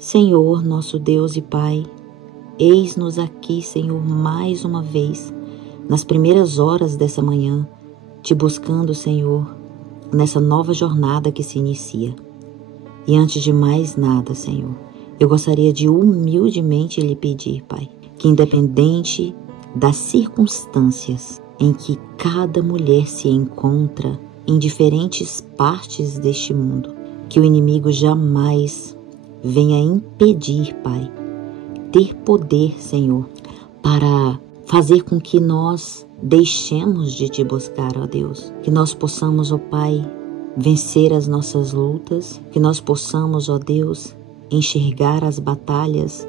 Senhor, nosso Deus e Pai, eis-nos aqui, Senhor, mais uma vez, nas primeiras horas dessa manhã, te buscando, Senhor, nessa nova jornada que se inicia. E antes de mais nada, Senhor, eu gostaria de humildemente lhe pedir, Pai, que independente das circunstâncias em que cada mulher se encontra em diferentes partes deste mundo, que o inimigo jamais venha impedir, Pai, ter poder, Senhor, para fazer com que nós deixemos de te buscar, ó Deus. Que nós possamos, ó Pai, vencer as nossas lutas, que nós possamos, ó Deus, enxergar as batalhas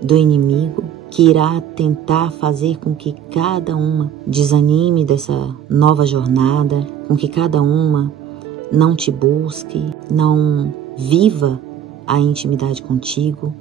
do inimigo, que irá tentar fazer com que cada uma desanime dessa nova jornada, com que cada uma não te busque, não viva a intimidade contigo,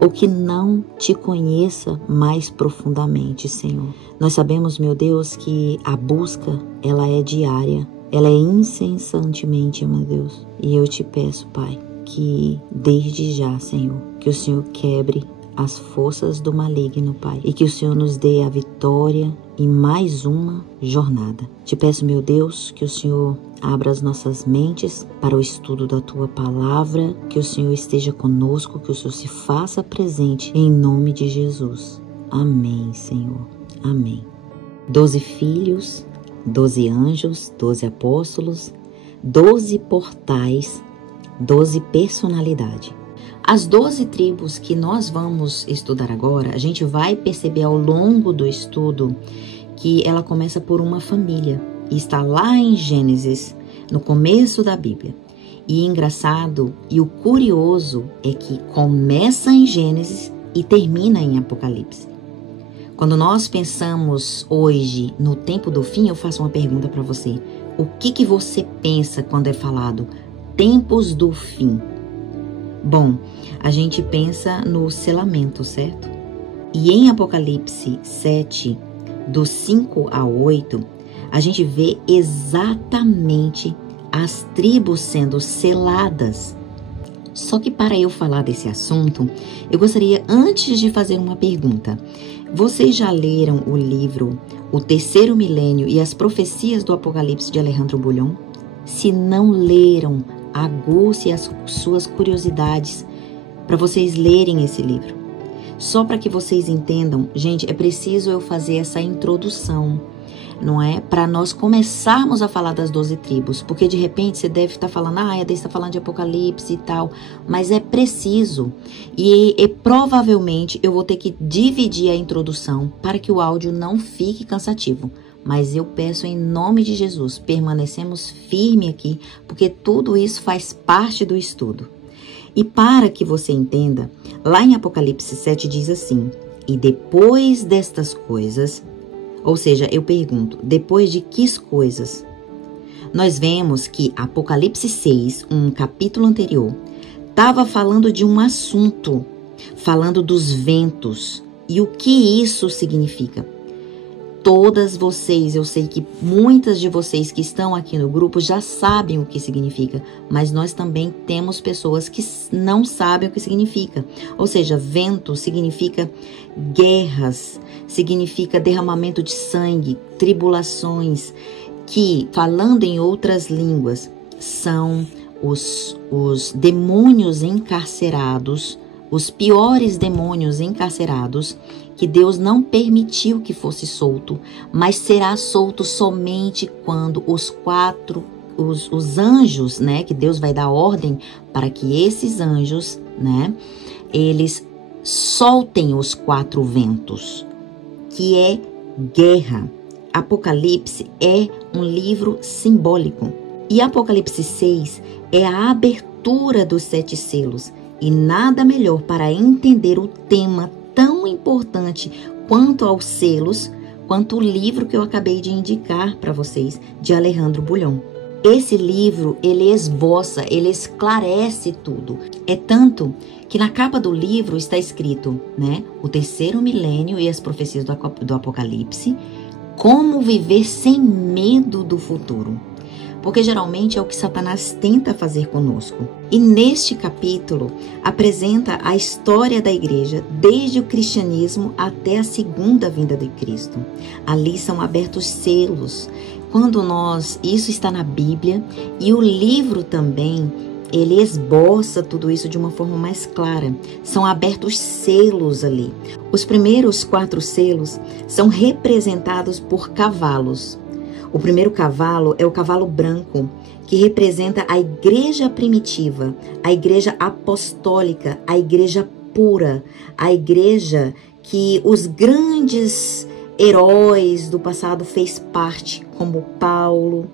ou que não te conheça mais profundamente, Senhor. Nós sabemos, meu Deus, que a busca, ela é diária, ela é incessantemente, meu Deus. E eu te peço, Pai, que desde já, Senhor, que o Senhor quebre as forças do maligno, Pai, e que o Senhor nos dê a vitória em mais uma jornada. Te peço, meu Deus, que o Senhor abra as nossas mentes para o estudo da Tua Palavra, que o Senhor esteja conosco, que o Senhor se faça presente em nome de Jesus. Amém, Senhor. Amém. 12 filhos, 12 anjos, 12 apóstolos, 12 portais, 12 personalidades. As 12 tribos que nós vamos estudar agora, a gente vai perceber ao longo do estudo que ela começa por uma família. E está lá em Gênesis, no começo da Bíblia. E engraçado e o curioso é que começa em Gênesis e termina em Apocalipse. Quando nós pensamos hoje no tempo do fim, eu faço uma pergunta para você. O que você pensa quando é falado tempos do fim? Bom, a gente pensa no selamento, certo? E em Apocalipse 7, do 5 ao 8, a gente vê exatamente as tribos sendo seladas. Só que para eu falar desse assunto, eu gostaria antes de fazer uma pergunta. Vocês já leram o livro O Terceiro Milênio e as Profecias do Apocalipse de Alejandro Bulhon? Se não leram, aguce as suas curiosidades para vocês lerem esse livro. Só para que vocês entendam, gente, é preciso eu fazer essa introdução, não é? Para nós começarmos a falar das 12 tribos, porque de repente você deve estar falando, a Deise está falando de Apocalipse e tal, mas é preciso e provavelmente eu vou ter que dividir a introdução para que o áudio não fique cansativo. Mas eu peço em nome de Jesus, permanecemos firmes aqui, porque tudo isso faz parte do estudo. E para que você entenda, lá em Apocalipse 7 diz assim, e depois destas coisas, ou seja, eu pergunto, depois de que coisas? Nós vemos que Apocalipse 6, um capítulo anterior, estava falando de um assunto, falando dos ventos. E o que isso significa? Todas vocês, eu sei que muitas de vocês que estão aqui no grupo já sabem o que significa, mas nós também temos pessoas que não sabem o que significa. Ou seja, vento significa guerras, significa derramamento de sangue, tribulações, que, falando em outras línguas, são os demônios encarcerados, os piores demônios encarcerados, que Deus não permitiu que fosse solto, mas será solto somente quando os anjos, né, que Deus vai dar ordem para que esses anjos, né, eles soltem os 4 ventos, que é guerra. Apocalipse é um livro simbólico. E Apocalipse 6 é a abertura dos 7 selos. E nada melhor para entender o tema tão importante quanto aos selos, quanto o livro que eu acabei de indicar para vocês, de Alejandro Bulhon. Esse livro, ele esboça, ele esclarece tudo. É tanto que na capa do livro está escrito, né, o terceiro milênio e as profecias do Apocalipse, como viver sem medo do futuro. porque geralmente é o que Satanás tenta fazer conosco. E neste capítulo apresenta a história da igreja desde o cristianismo até a segunda vinda de Cristo. Ali são abertos selos. Isso está na Bíblia, e o livro também, ele esboça tudo isso de uma forma mais clara. São abertos selos ali. Os primeiros 4 selos são representados por cavalos. O primeiro cavalo é o cavalo branco, que representa a igreja primitiva, a igreja apostólica, a igreja pura, a igreja que os grandes heróis do passado fez parte, como Paulo,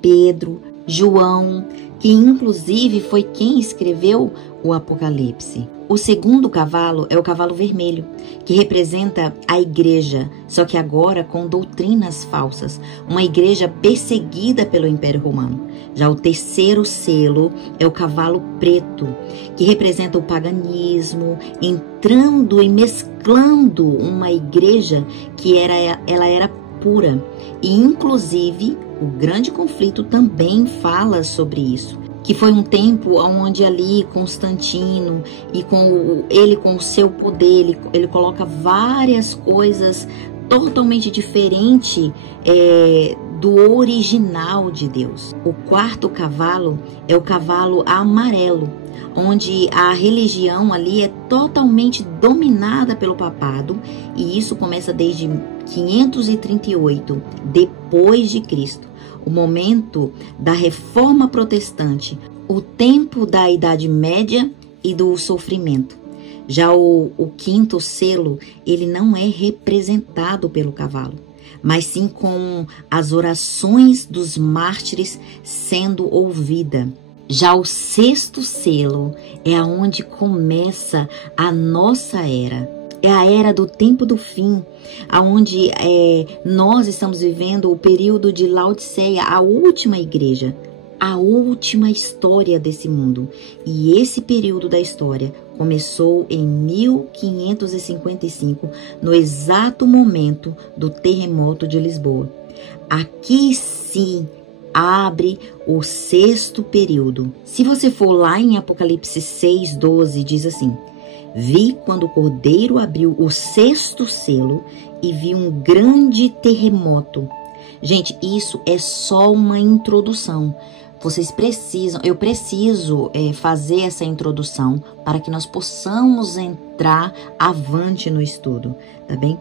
Pedro, João, que inclusive foi quem escreveu o Apocalipse. O segundo cavalo é o cavalo vermelho, que representa a igreja, só que agora com doutrinas falsas, uma igreja perseguida pelo Império Romano. Já o terceiro selo é o cavalo preto, que representa o paganismo, entrando e mesclando uma igreja que ela era pura. E inclusive o grande conflito também fala sobre isso, que foi um tempo onde ali Constantino e com o seu poder, ele coloca várias coisas totalmente diferentes do original de Deus. O quarto cavalo é o cavalo amarelo, onde a religião ali é totalmente dominada pelo papado, e isso começa desde 538 depois de Cristo. O momento da reforma protestante, o tempo da Idade Média e do sofrimento. Já o quinto selo, ele não é representado pelo cavalo, mas sim com as orações dos mártires sendo ouvida. Já o sexto selo é aonde começa a nossa era. É a era do tempo do fim, onde nós estamos vivendo o período de Laodiceia, a última igreja, a última história desse mundo. E esse período da história começou em 1555, no exato momento do terremoto de Lisboa. Aqui sim abre o sexto período. Se você for lá em Apocalipse 6:12, diz assim: vi quando o Cordeiro abriu o sexto selo e vi um grande terremoto. Gente, isso é só uma introdução. Eu preciso fazer essa introdução para que nós possamos entrar avante no estudo, tá bem?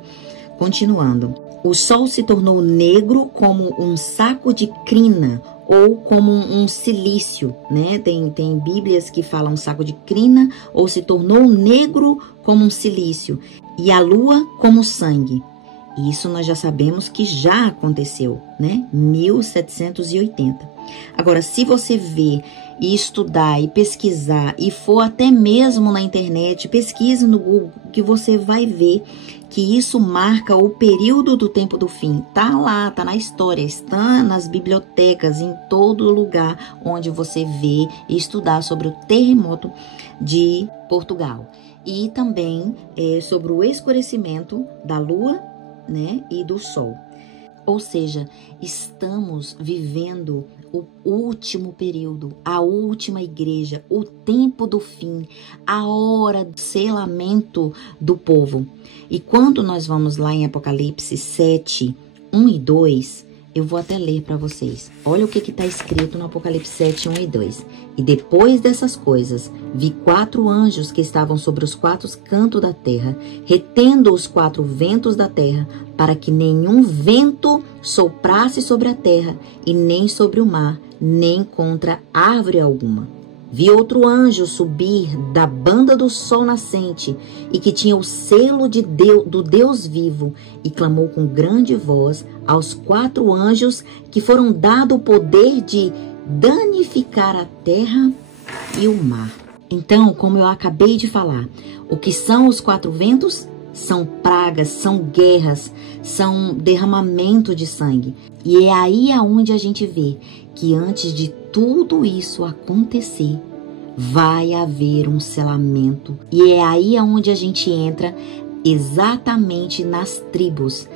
Continuando. O sol se tornou negro como um saco de crina, ou como um silício, né? Tem Bíblias que falam saco de crina, ou se tornou negro como um silício, e a lua como sangue. Isso nós já sabemos que já aconteceu, né? 1780. Agora, se você ver e estudar e pesquisar, e for até mesmo na internet, pesquise no Google, que você vai ver que isso marca o período do tempo do fim. Tá lá, tá na história, está nas bibliotecas, em todo lugar onde você vê e estudar sobre o terremoto de Portugal. E também sobre o escurecimento da lua, né, e do sol. Ou seja, estamos vivendo o último período, a última igreja, o tempo do fim, a hora do selamento do povo. E quando nós vamos lá em Apocalipse 7, 1 e 2, eu vou até ler para vocês. Olha o que está escrito no Apocalipse 7, 1 e 2. E depois dessas coisas, vi 4 anjos que estavam sobre os 4 cantos da terra, retendo os 4 ventos da terra, para que nenhum vento soprasse sobre a terra, e nem sobre o mar, nem contra árvore alguma. Vi outro anjo subir da banda do sol nascente, e que tinha o selo do Deus vivo, e clamou com grande voz aos 4 anjos que foram dado o poder de danificar a terra e o mar. Então, como eu acabei de falar, o que são os 4 ventos? São pragas, são guerras, são derramamento de sangue. E é aí aonde a gente vê que antes de tudo isso acontecer, vai haver um selamento. E é aí aonde a gente entra exatamente nas tribos.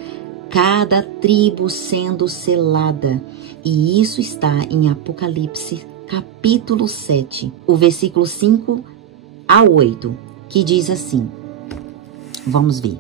cada tribo sendo selada. E isso está em Apocalipse capítulo 7, o versículo 5 a 8, que diz assim, vamos ver.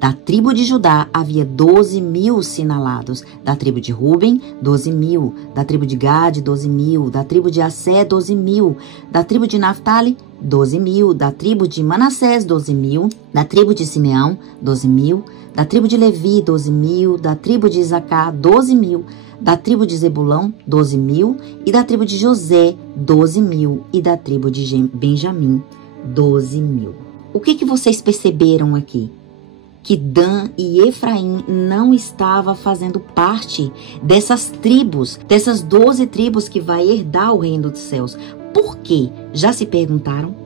Da tribo de Judá havia 12.000 sinalados, da tribo de Ruben, 12.000, da tribo de Gade, 12.000, da tribo de Assé, 12.000, da tribo de Naftali, 12.000, da tribo de Manassés, 12.000, da tribo de Simeão, 12.000, da tribo de Levi, 12.000, da tribo de Isacar, 12.000, da tribo de Zebulão, 12.000, e da tribo de José, 12.000, e da tribo de Benjamim, 12.000. O que vocês perceberam aqui? Que Dan e Efraim não estavam fazendo parte dessas tribos, dessas 12 tribos que vai herdar o reino dos céus. Por quê? Já se perguntaram?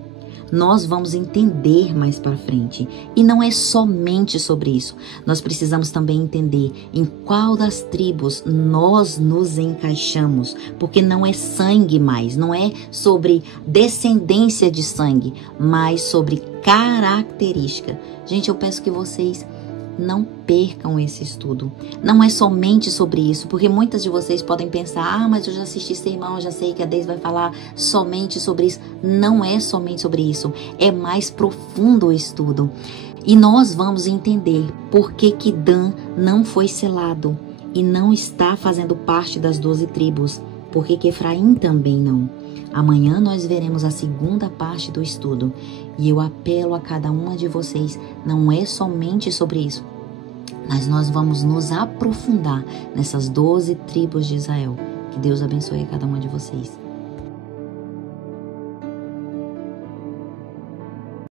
Nós vamos entender mais para frente. E não é somente sobre isso. Nós precisamos também entender em qual das tribos nós nos encaixamos. Porque não é sangue mais, não é sobre descendência de sangue, mas sobre característica. Gente, eu peço que vocês não percam esse estudo. Não é somente sobre isso, porque muitas de vocês podem pensar, mas eu já assisti sermão, eu já sei que a Deise vai falar somente sobre isso. Não é somente sobre isso, é mais profundo o estudo. E nós vamos entender por que Dan não foi selado e não está fazendo parte das 12 tribos, por que Efraim também não. Amanhã nós veremos a segunda parte do estudo e eu apelo a cada uma de vocês, não é somente sobre isso, mas nós vamos nos aprofundar nessas 12 tribos de Israel. Que Deus abençoe a cada uma de vocês.